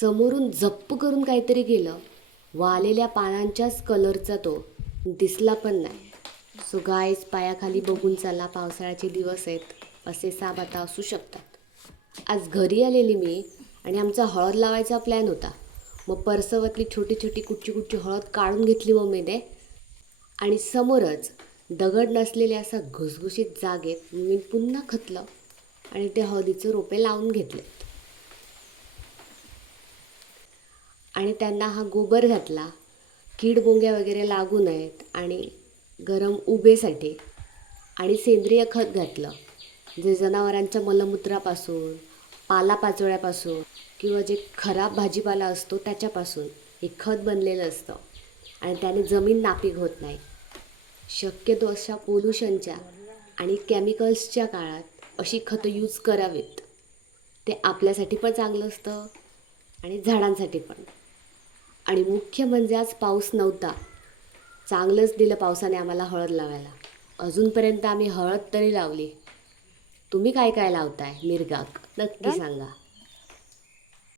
समोरून जप्प करून काहीतरी गेलं. वाळलेल्या पानांच्याच कलरचा तो दिसला पण नाही. सो गाईज, पायाखाली बघून चला, पावसाळ्याचे दिवस आहेत, असे साप आता असू शकतात. आज घरी आलेली मी आणि आमचा हळद लावायचा प्लॅन होता. मग परसवातली छोटी छोटी कुटची कुटची हळद काढून घेतली मम्मीने आणि समोरच दगड नसलेल्या असा घुसघुशीत जागेत मी पुन्हा खतलं आणि ते हळदीचे रोपे लावून घेतले आणि त्यांना हा गोबर घातला, कीड-बोंग्या वगैरे लागू नयेत आणि गरम उबेसाठी, आणि सेंद्रिय खत घातलं, जे जनावरांच्या मलमूत्रापासून, पालापाचोळ्यापासून किंवा जे खराब भाजीपाला असतो त्याच्यापासून हे खत बनलेलं असतं आणि त्याने जमीन नापीक होत नाही. शक्यतो अशा पोल्युशनच्या आणि केमिकल्सच्या काळात अशी खतं यूज करावीत. ते आपल्यासाठी पण चांगलं असतं आणि झाडांसाठी पण. आणि मुख्य म्हणजे आज पाऊस नव्हता. चांगलंच दिलं पावसाने आम्हाला हळद लावायला. अजूनपर्यंत आम्ही हळद तरी लावली. तुम्ही काय काय लावताय मिरगाक नक्की सांगा.